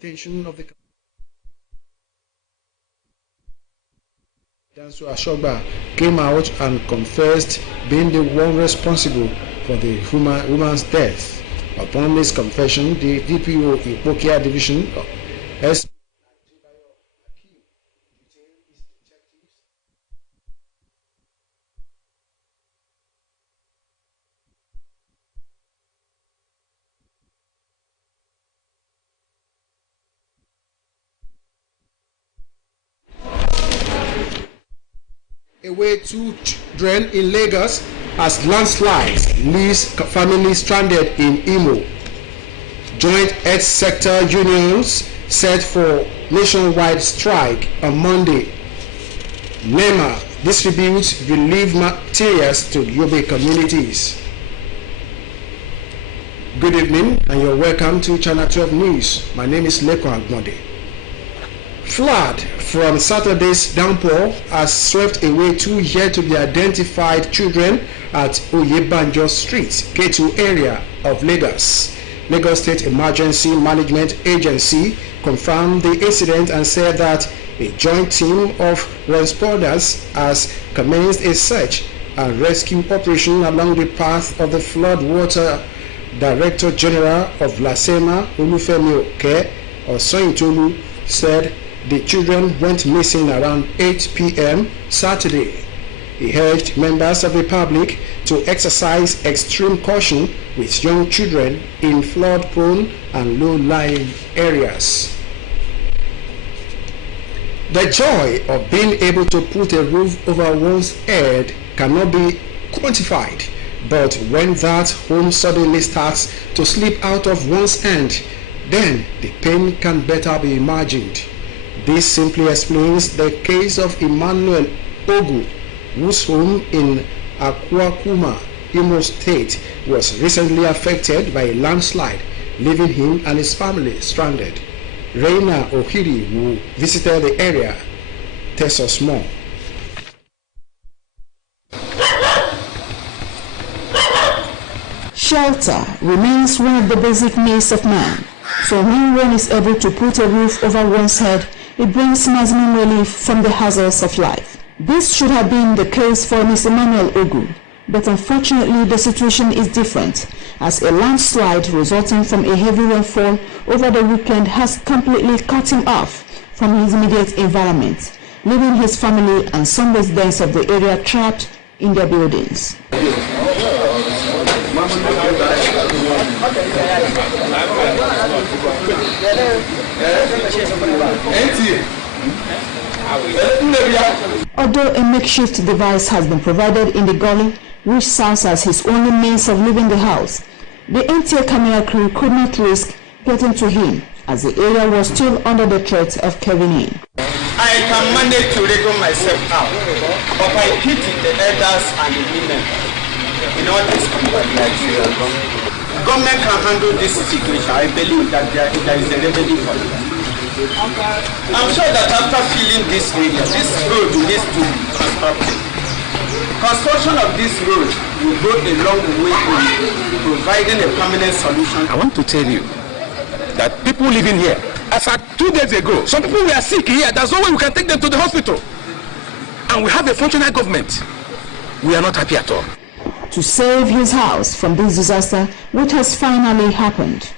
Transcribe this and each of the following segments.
intention of the Danso Ashogba came out and confessed being the one responsible for the woman's death. Upon this confession, the DPO Ipokia Division SP away 2 children in Lagos as landslides leaves family stranded in Imo. Joint Health Sector unions set for nationwide strike on Monday. NEMA distributes relief materials to Yobe communities. Good evening and you're welcome to Channel 12 News. My name is Leko Agbonde. Flood from Saturday's downpour has swept away 2 yet to be identified children at Oyebanjo Street, K2 area of Lagos. Lagos State Emergency Management Agency confirmed the incident and said that a joint team of responders has commenced a search and rescue operation along the path of the flood water. Director General of Lasema, Olufemi Oke Osoyintolu, said the children went missing around 8 p.m. Saturday. He urged members of the public to exercise extreme caution with young children in flood-prone and low-lying areas. The joy of being able to put a roof over one's head cannot be quantified, but when that home suddenly starts to slip out of one's hand, then the pain can better be imagined. This simply explains the case of Emmanuel Ogu, whose home in Akwakuma, Imo State, was recently affected by a landslide, leaving him and his family stranded. Reina Ohiri, who visited the area, tells us more. Shelter remains one of the basic needs of man. So when one is able to put a roof over one's head, it brings maximum relief from the hazards of life. This should have been the case for Mr. Emmanuel Ogu, but unfortunately the situation is different, as a landslide resulting from a heavy rainfall over the weekend has completely cut him off from his immediate environment, leaving his family and some residents of the area trapped in their buildings. Although a makeshift device has been provided in the gully, which serves as his only means of leaving the house, the Nta camera crew could not risk getting to him, as the area was still under the threat of caving in. I can manage to wriggle myself out, but I pity the elders and the women in all this Nigeria. Government can handle this situation. I believe that there is a remedy for it. I'm sure that after filling this area, this road needs to be constructed. Construction of this road will go a long way in providing a permanent solution. I want to tell you that people living here, as at 2 days ago, some people were sick here. There's no way we can take them to the hospital. And we have a functional government. We are not happy at all. To save his house from this disaster, which has finally happened,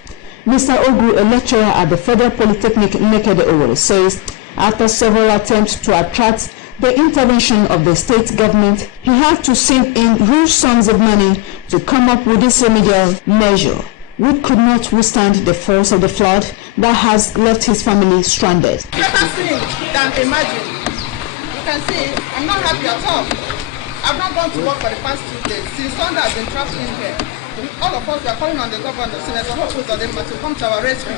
Mr. Ogu, a lecturer at the Federal Polytechnic Nekede Owerri, says after several attempts to attract the intervention of the state government, he had to sink in huge sums of money to come up with this remedial measure, which could not withstand the force of the flood that has left his family stranded. Better thing than imagine. You can see, I'm not happy at all. I've not gone to work for the past 2 days. Since Sunday I've been trapped in here. All of us are calling on the governor, Senator Hope, to come to our rescue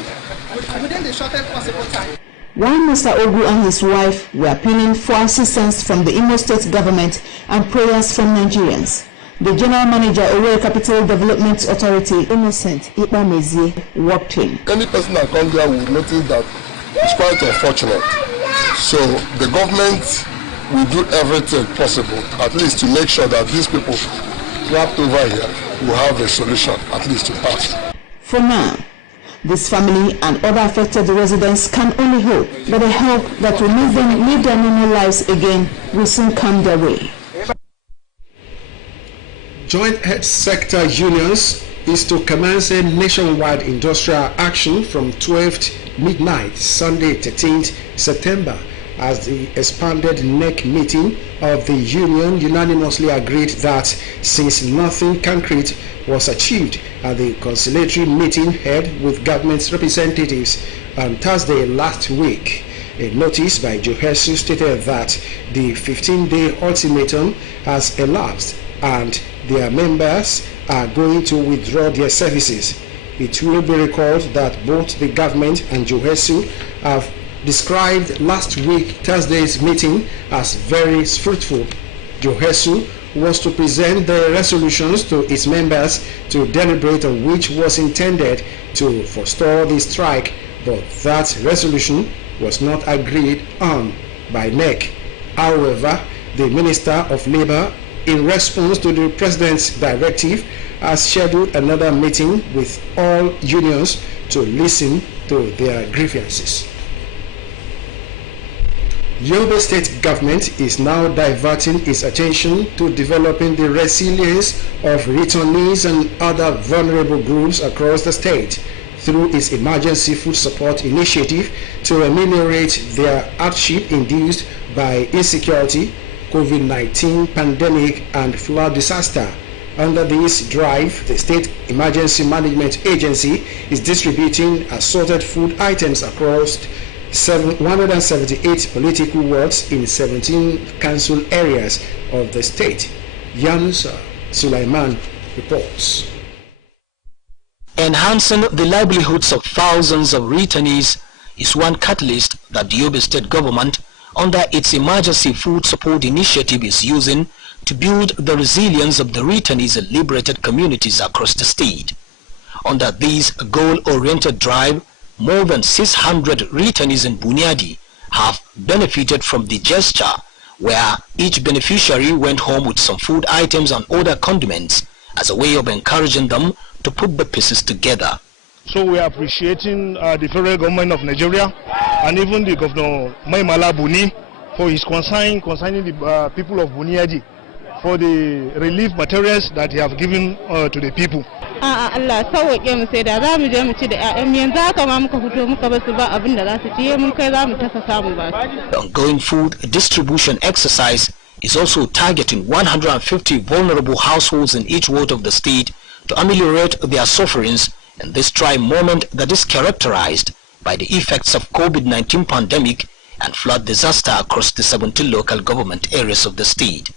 within the shortest possible time. While Mr. Ogu and his wife were appealing for assistance from the Imo State government and prayers from Nigerians, the General Manager, Owerri Capital Development Authority, Innocent Ipamezie, walked in. Any person that comes there will notice that it's quite unfortunate. So the government will do everything possible, at least to make sure that these people trapped over here will have a solution, at least to pass. For now, This family and other affected residents can only hope that the help that will make them live their normal lives again will soon come their way. Joint health sector unions is to commence a nationwide industrial action from 12th midnight Sunday 13th September as the expanded NEC meeting of the union unanimously agreed that since nothing concrete was achieved at the conciliatory meeting held with government representatives on Thursday last week, a notice by Johesu stated that the 15-day ultimatum has elapsed and their members are going to withdraw their services. It will be recalled that both the government and Johesu have described last week Thursday's meeting as very fruitful. Johesu was to present the resolutions to its members to deliberate on, which was intended to forestall the strike, but that resolution was not agreed on by NEC. However, the Minister of Labour, in response to the President's directive, has scheduled another meeting with all unions to listen to their grievances. Yobe State government is now diverting its attention to developing the resilience of returnees and other vulnerable groups across the state through its emergency food support initiative to ameliorate their hardship induced by insecurity, COVID-19 pandemic and flood disaster. Under this drive, the State Emergency Management Agency is distributing assorted food items across 178 political wards in 17 council areas of the state. Yanusa Sulaiman reports. Enhancing the livelihoods of thousands of returnees is one catalyst that the Yobe State government, under its emergency food support initiative, is using to build the resilience of the returnees and liberated communities across the state. Under this goal-oriented drive, more than 600 returnees in Bunyadi have benefited from the gesture, where each beneficiary went home with some food items and other condiments as a way of encouraging them to put the pieces together. So we are appreciating the federal government of Nigeria and even the Governor Maimala Buni for his concern concerning the people of Bunyadi, for the relief materials that he have given to the people. Allah sauke mu sai da za mu je mu ci da ƴaƴan yanzu haka ma muka fito muka basu ba abin da za su ci mun kai za mu taka samu ba. The ongoing food distribution exercise is also targeting 150 vulnerable households in each ward of the state to ameliorate their sufferings in this trying moment that is characterized by the effects of COVID-19 pandemic and flood disaster across the 17 local government areas of the state.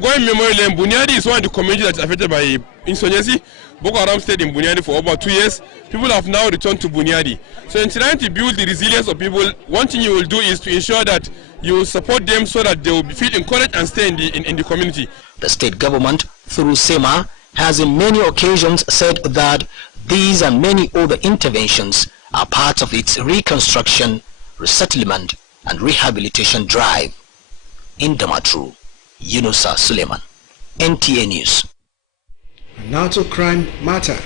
Going Memorial Lane, Bunyadi is one of the communities that is affected by insurgency. Boko Haram stayed in Bunyadi for over 2 years. People have now returned to Bunyadi. So in trying to build the resilience of people, one thing you will do is to ensure that you support them so that they will feel encouraged and stay in the community. The state government, through SEMA, has in many occasions said that these and many other interventions are part of its reconstruction, resettlement and rehabilitation drive. In Damaturu, Yunusa Suleiman, NTA News. And now to crime matter.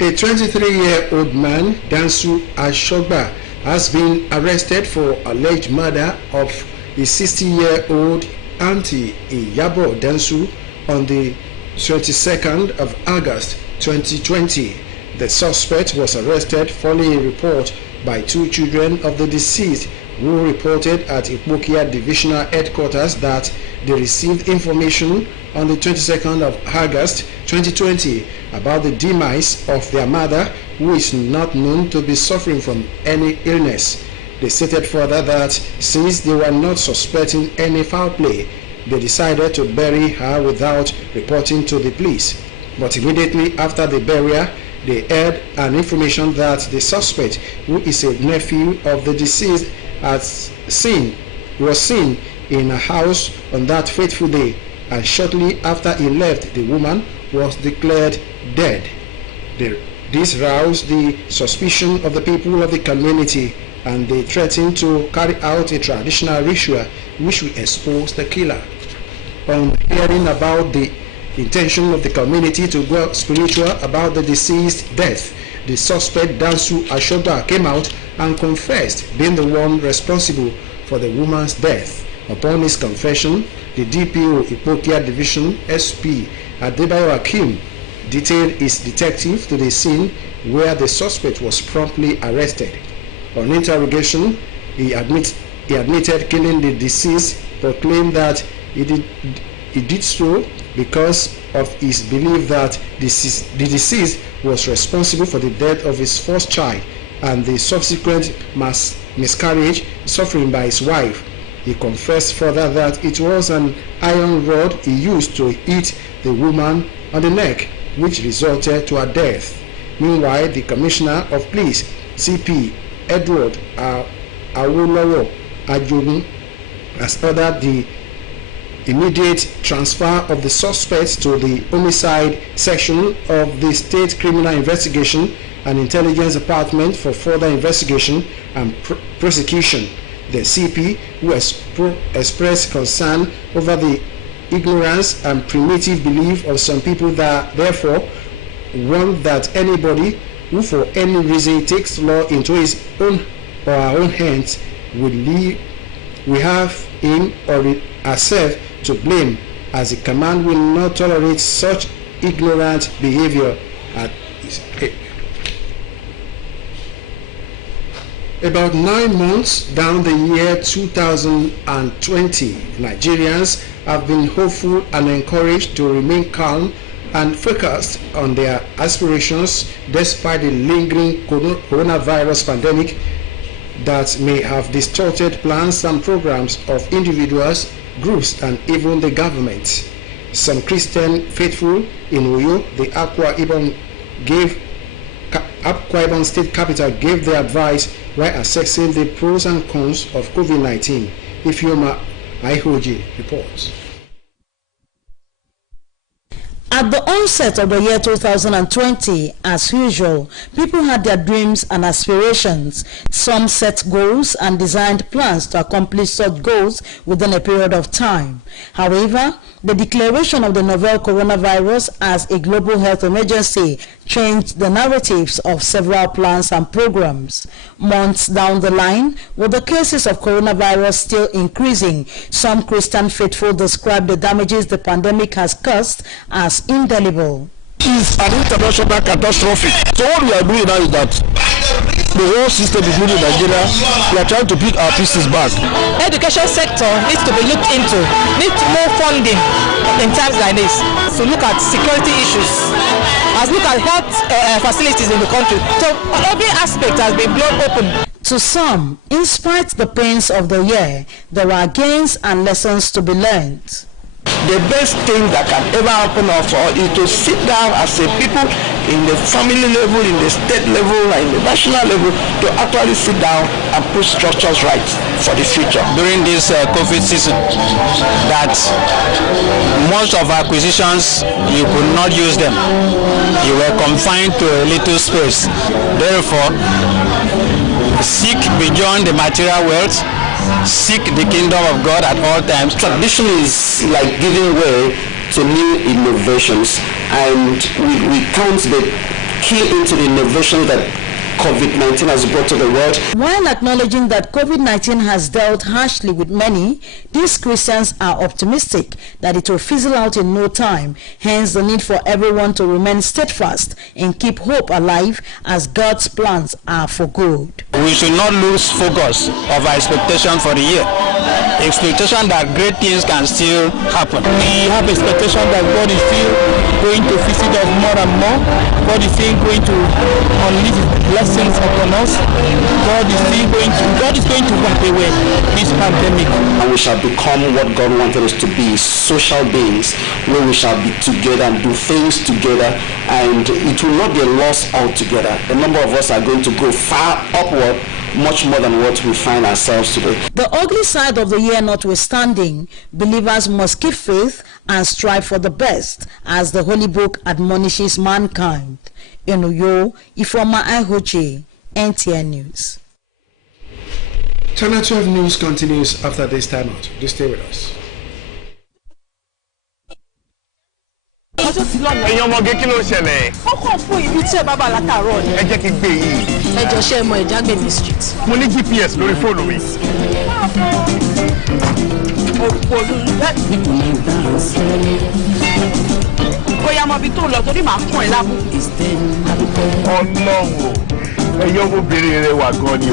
A 23-year-old man, Dansu Ashogba, has been arrested for alleged murder of his 60-year-old auntie Iyabo Dansu on the 22nd of August 2020. The suspect was arrested following a report by 2 children of the deceased who reported at Ipokia Divisional Headquarters that they received information on the 22nd of August 2020 about the demise of their mother, who is not known to be suffering from any illness. They stated further that since they were not suspecting any foul play, they decided to bury her without reporting to the police. But immediately after the burial, they heard an information that the suspect, who is a nephew of the deceased, was seen in a house on that fateful day, and shortly after he left, the woman was declared dead. This roused the suspicion of the people of the community, and they threatened to carry out a traditional ritual which will expose the killer. On hearing about the intention of the community to go spiritual about the deceased death, the suspect Dansu Ashoda came out and confessed being the one responsible for the woman's death. Upon his confession, the DPO Ipokia Division SP Adebayo Akim detailed his detective to the scene where the suspect was promptly arrested. On interrogation, he admitted killing the deceased, but claimed that he did so because of his belief that the deceased was responsible for the death of his first child and the subsequent miscarriage suffering by his wife. He confessed further that it was an iron rod he used to hit the woman on the neck, which resulted to her death. Meanwhile, the Commissioner of Police, CP Edward Awolowo Ajogun, has ordered the immediate transfer of the suspects to the homicide section of the State Criminal Investigation and Intelligence Department for further investigation and prosecution. The CP, who expressed concern over the ignorance and primitive belief of some people, that therefore warned that anybody who for any reason takes law into his own or our own hands we have him or herself to blame, as the command will not tolerate such ignorant behavior. About 9 months down the year 2020, Nigerians have been hopeful and encouraged to remain calm and focused on their aspirations despite the lingering coronavirus pandemic that may have distorted plans and programs of individuals, groups, and even the government. Some Christian faithful in Uyo, the Akwa Ibom State capital, gave their advice while assessing the pros and cons of COVID-19. Ifeoma Aihoji reports. At the onset of the year 2020, as usual, people had their dreams and aspirations. Some set goals and designed plans to accomplish such goals within a period of time. However, the declaration of the novel coronavirus as a global health emergency changed the narratives of several plans and programs. Months down the line, with the cases of coronavirus still increasing, some Christian faithful describe the damages the pandemic has caused as indelible. It's an international catastrophe. So what we are doing now is that the whole system, including Nigeria, we are trying to pick our pieces back. Education sector needs to be looked into, needs more funding in times like this. So look at security issues, as look at health facilities in the country. So every aspect has been blown open. To some, in spite the pains of the year, there are gains and lessons to be learned. The best thing that can ever happen is to sit down as a people in the family level, in the state level, and in the national level, to actually sit down and put structures right for the future. During this COVID season, that most of our acquisitions, you could not use them. You were confined to a little space. Therefore, seek beyond the material wealth, seek the kingdom of God at all times. Tradition is like giving way to new innovations, and we count the key into the innovation that COVID-19 has brought to the world. While acknowledging that COVID-19 has dealt harshly with many, these Christians are optimistic that it will fizzle out in no time, hence the need for everyone to remain steadfast and keep hope alive as God's plans are for good. We should not lose focus of our expectation for the year. Expectation that great things can still happen. We have expectation that God is still going to visit us more and more. God is still going to unleash His blessings upon us. God is going to wipe away this pandemic. And we shall become what God wanted us to be, social beings, where we shall be together and do things together, and it will not be a loss altogether. The number of us are going to go far upward, much more than what we find ourselves today. The ugly side of the year notwithstanding, believers must keep faith and strive for the best, as the Holy Book admonishes mankind. In Uyo, Ifeoma Aihoji, NTA News. Channel 12 News continues after this timeout. Do stay with us. tó ti lọ́nà. ẹ̀yin ọmọge kí ló ń ṣẹlẹ̀. ó kàn fún ibi tí ẹ bá bá látàárọ̀ ni. ẹ jẹ́ kí n gbé yìí. ẹ jọ ṣe mọ Ìjágbèmí street. mo ní GPS lórí fóònù mi. bóyá mọ ibi tó lọ torí màá kún ẹ lábùkù. Ọlọ́run ẹ̀yin ọmọbìnrin rẹ wà gan ni o.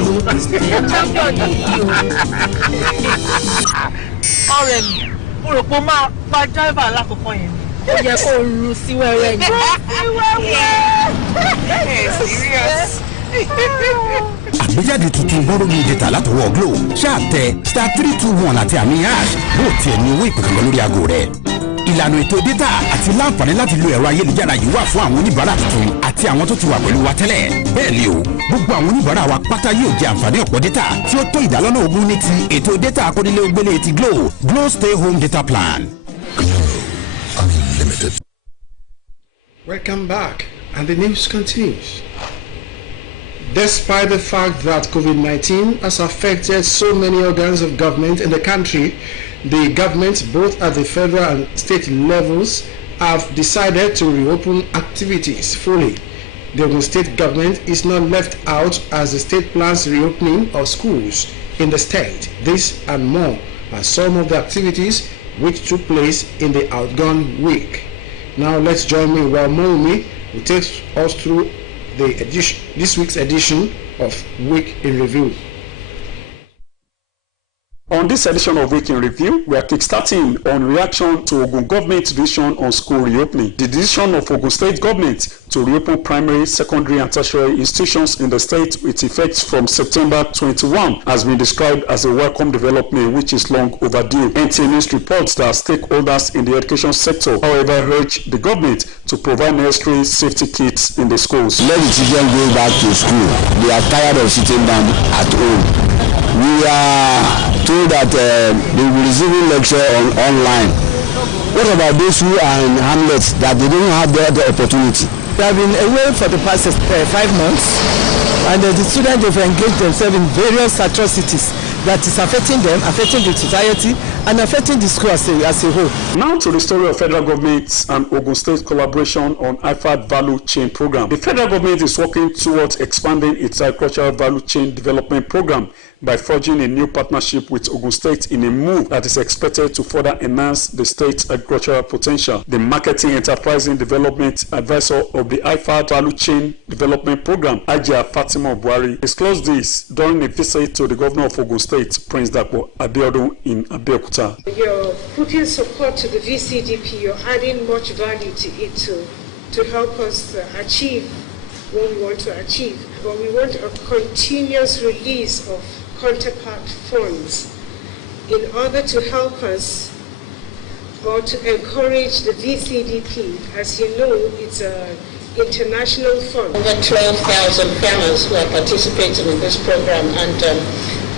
ọ̀rẹ́ mi mo rò pé ó máa pa driver alákọ̀ọ́kọ́ yẹn. ó yẹ kó ru sí wẹ́wẹ́ ni. serious. àgbéjáde tuntun bọ́rọ̀lù data látọwọ́ Glo ṣáà tẹ *321 àti àmì hash bó tiẹ̀ ní owó ìpèkànlọ́ lórí aago rẹ̀. ìlànà ètò data àti láǹfààní láti lo ẹ̀rọ ayélujára yìí wà fún àwọn oníbàárà tuntun àti àwọn tó ti wà pẹ̀lú wa tẹ́lẹ̀. bẹ́ẹ̀ ni o gbogbo àwọn oníbàárà wa pátá yóò jẹ àǹfààní ọ̀pọ̀ data tí ó tó ìdálọ́nà 20 ní ti ètò data akónílé-ó-gbélé ti Glo Stay Home Data Plan. Unlimited. Welcome back, and the news continues. Despite the fact that COVID-19 has affected so many organs of government in the country, the government, both at the federal and state levels, have decided to reopen activities fully. The Ogun State government is not left out as the state plans reopening of schools in the state. This and more are some of the activities which took place in the outgone week. Now let's join me while Moumi will take us through this week's edition of Week in Review. On this edition of Week in Review, we are kickstarting on reaction to Ogun government decision on school reopening. The decision of Ogun State government to reopen primary, secondary and tertiary institutions in the state with effect from September 21 has been described as a welcome development which is long overdue. NTA News reports that stakeholders in the education sector, however, urge the government to provide necessary safety kits in the schools. Let the children go back to school. They are tired of sitting down at home. We are told that they will be receiving lecture online. What about those who are in hamlets that they don't have the other opportunity? They have been away for the past 5 months, and the students have engaged themselves in various atrocities that is affecting them, affecting the society, and affecting the school as a whole. Now to the story of federal government and Ogun State collaboration on IFAD Value Chain Program. The federal government is working towards expanding its agricultural value chain development program by forging a new partnership with Ogun State in a move that is expected to further enhance the state's agricultural potential. The Marketing Enterprising Development Advisor of the IFAD Value Chain Development Program, Ajia Fatima Buhari, disclosed this during a visit to the Governor of Ogun State, Prince Nta Abeokuta in Abeokuta. You're putting support to the VCDP, you're adding much value to it to help us achieve what we want to achieve. But we want a continuous release of counterpart funds in order to help us or to encourage the VCDP. As you know, it's an international fund. Over 12,000 farmers who are participating in this program, and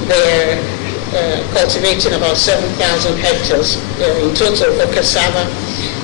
they're cultivating about 7,000 hectares in total for cassava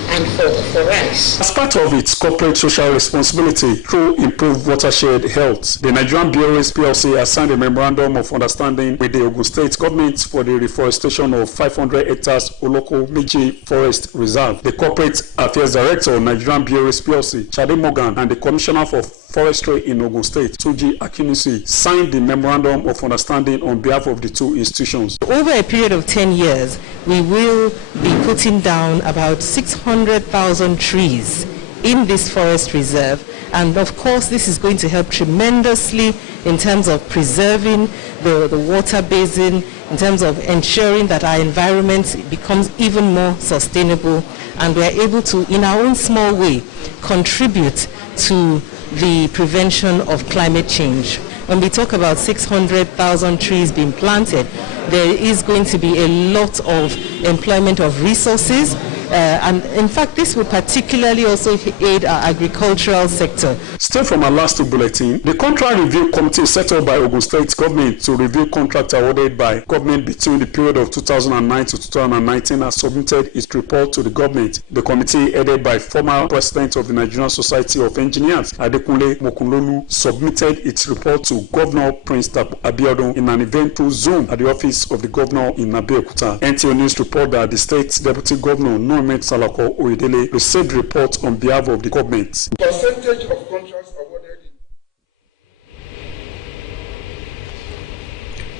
and for rice. As part of its corporate social responsibility through improved watershed health, the Nigerian Breweries PLC has signed a memorandum of understanding with the Ogun State government for the reforestation of 500 hectares Oloko Meji Forest Reserve. The Corporate Affairs Director of Nigerian Breweries PLC, Chade Morgan, and the Commissioner for Forestry in Ogun State, Tunji Akinusi, signed the memorandum of understanding on behalf of the two institutions. Over a period of 10 years, we will be putting down about 600,000 trees in this forest reserve, and of course this is going to help tremendously in terms of preserving the water basin, in terms of ensuring that our environment becomes even more sustainable, and we are able to, in our own small way, contribute to the prevention of climate change. When we talk about 600,000 trees being planted, there is going to be a lot of employment of resources, and in fact this will particularly also aid our agricultural sector. Still from our last bulletin, the contract review committee set up by Ogun State government to review contracts awarded by government between the period of 2009 to 2019 has submitted its report to the government. The committee, headed by former president of the Nigerian Society of Engineers, Adekunle Mokunlolu, submitted its report to Governor Prince Nta Abeokuta in an event through Zoom at the office of the governor in Nta Abeokuta. NTO News report that the state's deputy governor, Norman Salako Oyedele, received the report on behalf of the government. Percentage of contracts awarded.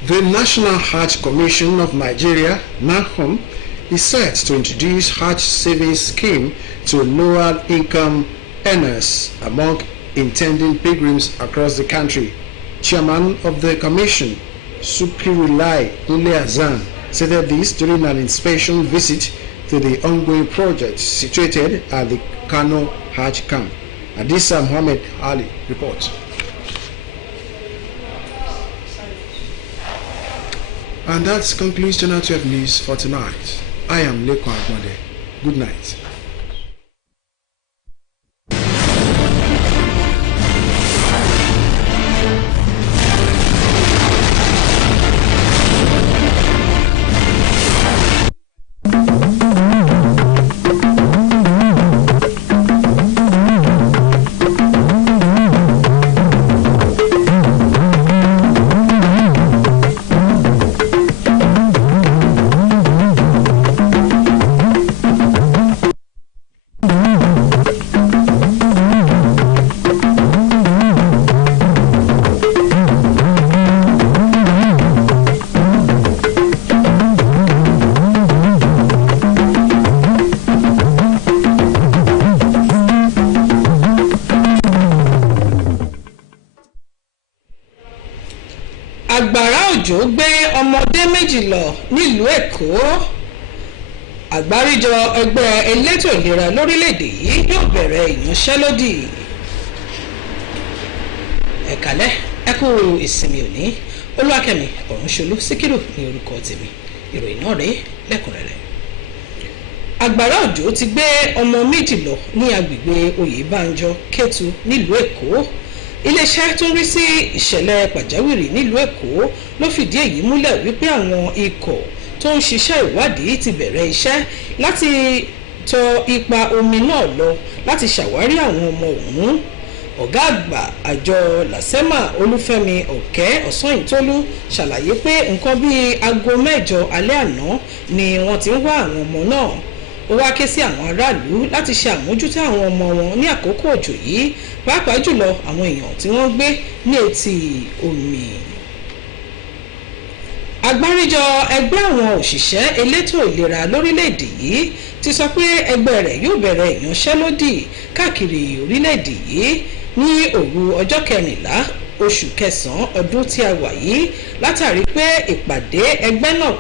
The National Hajj Commission of Nigeria, NAHCOM, is set to introduce Hajj savings scheme to lower income earners among intending pilgrims across the country. Chairman of the commission, Sukirulai Kunle Azan, said this during an inspection visit to the ongoing project situated at the Kano Hajj camp. Adisa Muhammad Ali reports. And that concludes Channel 12 News for tonight. I am Nta Abeokuta. Good night. Àgbàrá òjò gbé ọmọdé méjì lọ nílùú Èkó. Àgbáríjọ ẹgbẹ́ elétò ìlera lórílẹ̀‐èdè yìí yóò bẹ̀rẹ̀ ìyanṣẹ́lódì. Ẹ̀kálẹ́ ẹ kú ìsinmi òní. Olúwakẹ́mi Ọ̀rúnṣolú Síkírù ní orúkọ tèmi. Ìròyìn náà rèé lẹ́kùnrẹ́rẹ́. Àgbàrá òjò ti gbé ọmọ méjì lọ ní agbègbè Oyèbánjọ Kétu nílùú Èkó. Iléeṣẹ́ tó ń rí sí ìṣẹ̀lẹ̀ pàjáwìrì nílùú Èkó ló fìdí èyí múlẹ̀ wípé àwọn ikọ̀ tó ń ṣiṣẹ́ ìwádìí ti bẹ̀rẹ̀ iṣẹ́ láti tọ ipa omi náà lọ láti ṣàwárí àwọn ọmọ ọ̀hún. Ọ̀gá àgbà àjọ Làsẹ́mà Olúfẹ́mi Ọ̀kẹ́ Ọ̀sányìntólú ṣàlàyé pé nǹkan bíi aago 9 alẹ́ àná ni wọ́n ti ń wá àwọn ọmọ náà. Ó wá ké sí àwọn aráàlú láti ṣe àmójútó àwọn ọmọ wọn ní àkókò òjò yìí, pàápàá jùlọ àwọn èèyàn tí wọ́n gbé ní etí omi. Àgbáríjọ ẹgbẹ́ àwọn òṣìṣẹ́ elétò ìlera lórílẹ̀‐èdè yìí ti sọ pé ẹgbẹ́ rẹ̀ yóò bẹ̀rẹ̀ ìyanṣẹ́lódì káàkiri orílẹ̀‐èdè yìí ní òru ọjọ́ 14 oṣù kẹsàn-án ọdún tí a wà yìí látàrí pé ìpàdé ẹgbẹ́ náà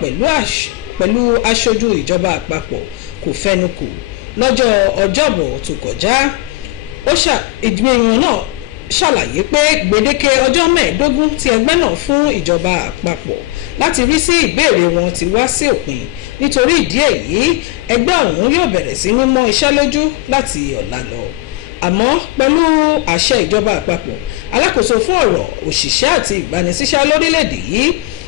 pẹ̀lú aṣojú ìjọba àpapọ̀ kò fẹnukò lọ́jọ́ ọjọ́bọ̀ tó kọjá. Ìgbìmọ̀ náà ṣàlàyé pé gbèdéke ọjọ́ 15 tí ẹgbẹ́ náà fún ìjọba àpapọ̀ láti rí sí ìbéèrè wọn ti wá sí òpin. Nítorí ìdí èyí ẹgbẹ́ ọ̀hún yóò bẹ̀rẹ̀ sí ní mọ́ iṣẹ́ lójú láti ọ̀la lọ. Àmọ́ pẹ̀lú àṣẹ ìjọba àpapọ̀, alákòóso fún ọ̀rọ̀ òṣìṣẹ́ àti ìgbanisíṣẹ́ lórílẹ̀‐èdè yìí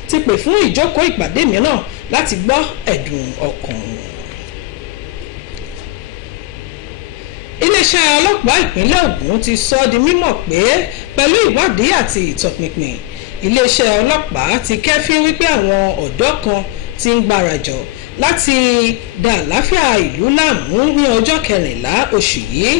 ti pè fún ìjókòó ìpàdé mìíràn láti gbọ́ ẹ̀dùn ọkàn. Iléeṣẹ́ ọlọ́pàá ìpínlẹ̀ Ògùn ti sọ di mímọ̀ pé pẹ̀lú ìwádìí àti ìtọpinpin, iléeṣẹ́ ọlọ́pàá ti kẹ́fín wípé àwọn ọ̀dọ́ kan ti ń gbárajọ láti dá àlàáfíà ìlú láàmú ní ọjọ́ 14 oṣù yìí.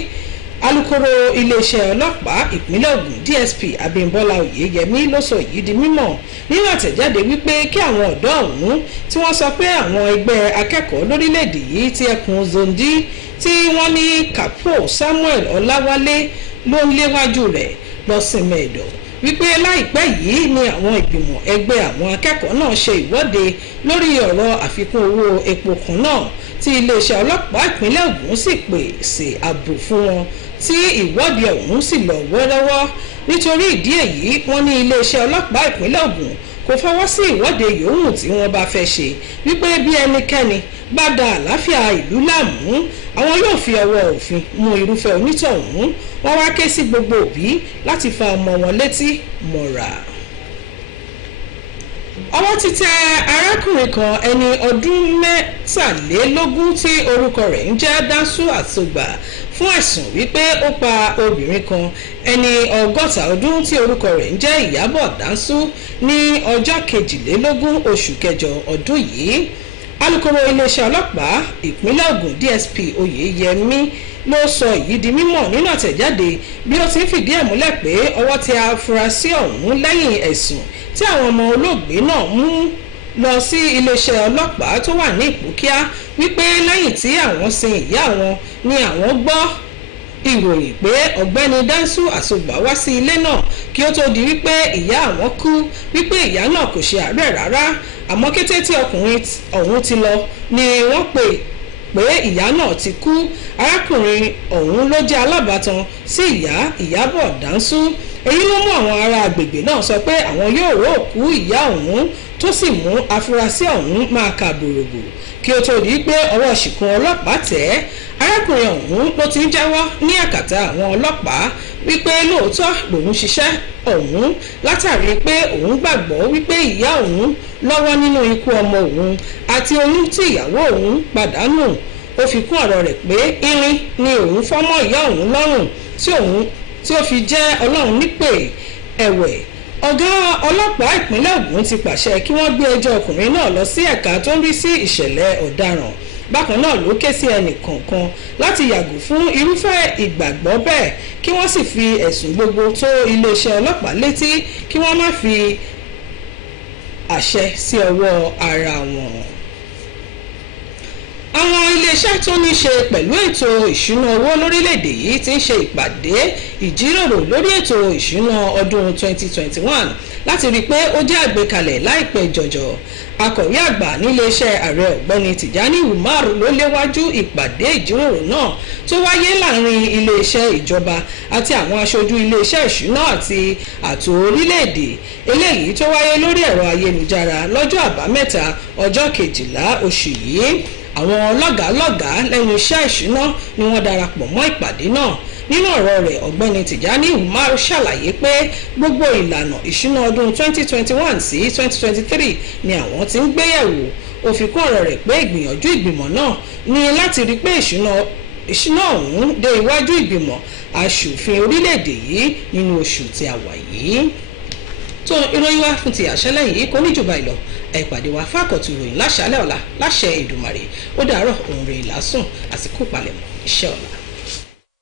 Alukoro iléeṣẹ́ ọlọ́pàá ìpínlẹ̀ Ògùn DSP Abímbọ́lá Oyèyẹmí ló sọ èyí di mímọ̀ nínú àtẹ̀jáde wípé kí àwọn ọ̀dọ́ ọ̀hún tí wọ́n sọ pé àwọn ẹgbẹ́ akẹ́kọ̀ọ́ lórílẹ̀‐èdè yìí ti ẹkùn Zondi tí wọ́n ní Kapo Samuel Ọláwálé ló ń léwájú rẹ̀ lọ sí mẹ́ẹ̀dọ̀ wípé láìpẹ́ yìí ni àwọn ìgbìmọ̀ ẹgbẹ́ àwọn akẹ́kọ̀ọ́ náà ṣe ìwọ́de lórí ọ̀rọ̀ àfikún owó epo kan náà tí iléeṣẹ́ ọlọ́pàá ìpínlẹ̀ Ògùn sì pèsè ààbò fún wọn tí ìwọ́de ọ̀hún sì lọ wẹ́rẹ́wọ́. Nítorí ìdí èyí wọ́n ní iléeṣẹ́ ọlọ́pàá ìpínlẹ̀ Ògùn kò fọwọ́ sí ìwọ́de yòówù tí wọ́n bá fẹ́ ṣe wípé bí ẹnikẹ́ni bá da àlàáfíà ìlú láàmú àwọn yóò fi ọwọ́ òfin mú irúfẹ́ onítọ̀hún. Wọ́n wá ké sí gbogbo òbí láti fa ọmọ wọn létí mọ́ra. Ọwọ́ ti tẹ arákùnrin kan ẹni ọdún mẹ́tàlélógún tí orúkọ rẹ̀ ń jẹ́ Dánṣu Àsùgbà fún ẹ̀sùn wípé ó pa obìnrin kan ẹni 60 ọdún tí orúkọ rẹ̀ ń jẹ́ Ìyábọ̀ Dánṣu ní ọjọ́ 22 oṣù kẹjọ ọdún yìí. Alukoro iléeṣẹ́ ọlọ́pàá ìpínlẹ̀ Ògùn DSP Oyèyẹmí ló sọ èyí di mímọ̀ nínú àtẹ̀jáde bí ó ti ń fìdí ẹ̀ múlẹ̀ pé ọwọ́ tẹ afurasí ọ̀hún lẹ́yìn ẹ̀sùn tí àwọn ọmọ olóògbé náà mú lọ sí iléeṣẹ́ ọlọ́pàá tó wà ní Ìpókíà wípé lẹ́yìn tí àwọn sin ìyá wọn ni àwọn gbọ́ ìròyìn pé ọ̀gbẹ́ni Dánṣu Àsùgbà wá sí ilé náà kí ó tó di wípé ìyá àwọn kú, wípé ìyá náà kò ṣe àárẹ̀ rárá, àmọ́ kété tí ọkùnrin ọ̀hún ti lọ ni wọ́n pè pé ìyá náà ti kú. Arákùnrin ọ̀hún ló jẹ́ alábàtàn sí ìyá Ìyábọ̀ Dánṣu. Èyí ló mú àwọn ará agbègbè náà sọ pé àwọn yóò ró òkú ìyá ọ̀hún tó sì mú afurasí ọ̀hún máa kà bòròbò kí ó tó di pé ọwọ́ ṣìkún ọlọ́pàá tẹ̀ ẹ́. Arákùnrin ọ̀hún ló ti ń jáwọ́ ní àkàtà àwọn ọlọ́pàá wípé lóòótọ́ lòun ṣiṣẹ́ ọ̀hún látàrí pé òun gbàgbọ́ wípé ìyá òun lọ́wọ́ nínú ikú ọmọ òun àti oyún tí ìyàwó òun pàdánù. Ó fi kún ọ̀rọ̀ rẹ̀ pé irin ni òun fọ́ mọ́ ìyá òun lọ́rùn tí ó fi jẹ́ Ọlọ́run nípè. Ẹ̀wẹ̀, ọ̀gá ọlọ́pàá ìpínlẹ̀ Ògùn ti pàṣẹ kí wọ́n gbé ẹjọ́ ọkùnrin náà lọ sí ẹ̀ka tó ń rí sí ìṣẹ̀lẹ̀ ọ̀daràn. Bákan náà ló ké sí ẹnì kọ̀ọ̀kan láti yàgò fún irúfẹ́ ìgbàgbọ́ bẹ́ẹ̀ kí wọ́n sì fi ẹ̀sùn gbogbo tó iléeṣẹ́ ọlọ́pàá létí kí wọ́n má fi àṣẹ sí ọwọ́ ara wọn. Àwọn iléeṣẹ́ tó ní ṣe pẹ̀lú ètò ìṣúná owó lórílẹ̀‐èdè yìí ti ń ṣe ìpàdé ìjíròrò lórí ètò ìṣúná ọdún 2021 láti rí i pé ó jẹ́ àgbékalẹ̀ láìpẹ́ jọjọ. Akọ̀wé àgbà níléeṣẹ́ ààrẹ ọ̀gbẹ́ni Tìjání Umar ló léwájú ìpàdé ìjíròrò náà tó wáyé láàrin iléeṣẹ́ ìjọba àti àwọn aṣojú iléeṣẹ́ ìṣúná àti ààtò orílẹ̀-èdè eléyìí tó wáyé lórí ẹ̀rọ ayélujára lọ́jọ́ àbámẹ́ta ọjọ́ 12 oṣù yìí. Àwọn lọ́gàálọ́gàá lẹ́nu iṣẹ́ ìṣúná ni wọ́n darapọ̀ mọ́ ìpàdé náà. Nínú ọ̀rọ̀ rẹ̀ ọ̀gbẹ́ni Tìjání Umar ṣàlàyé pé gbogbo ìlànà ìṣúná ọdún 2021 sí 2023 ni àwọn ti ń gbéyẹ̀wò. Ó fi kún ọ̀rọ̀ rẹ̀ pé ìgbìyànjú ìgbìmọ̀ náà ní láti rí pé ìṣúná ọ̀hún dé iwájú ìgbìmọ̀ aṣòfin orílẹ̀-èdè yìí nínú oṣù tí a wà yìí. tó ìròyìn wá fún ti àṣálẹ́ yìí kò ní jù báyìí lọ ẹ pàdé wa fákọ̀tù ìròyìn láṣálẹ́ ọ̀la láṣẹ Èdùmàrè ó dàárọ̀ òun rè lásùn àsìkò palẹ̀mọ́ iṣẹ́ ọ̀la.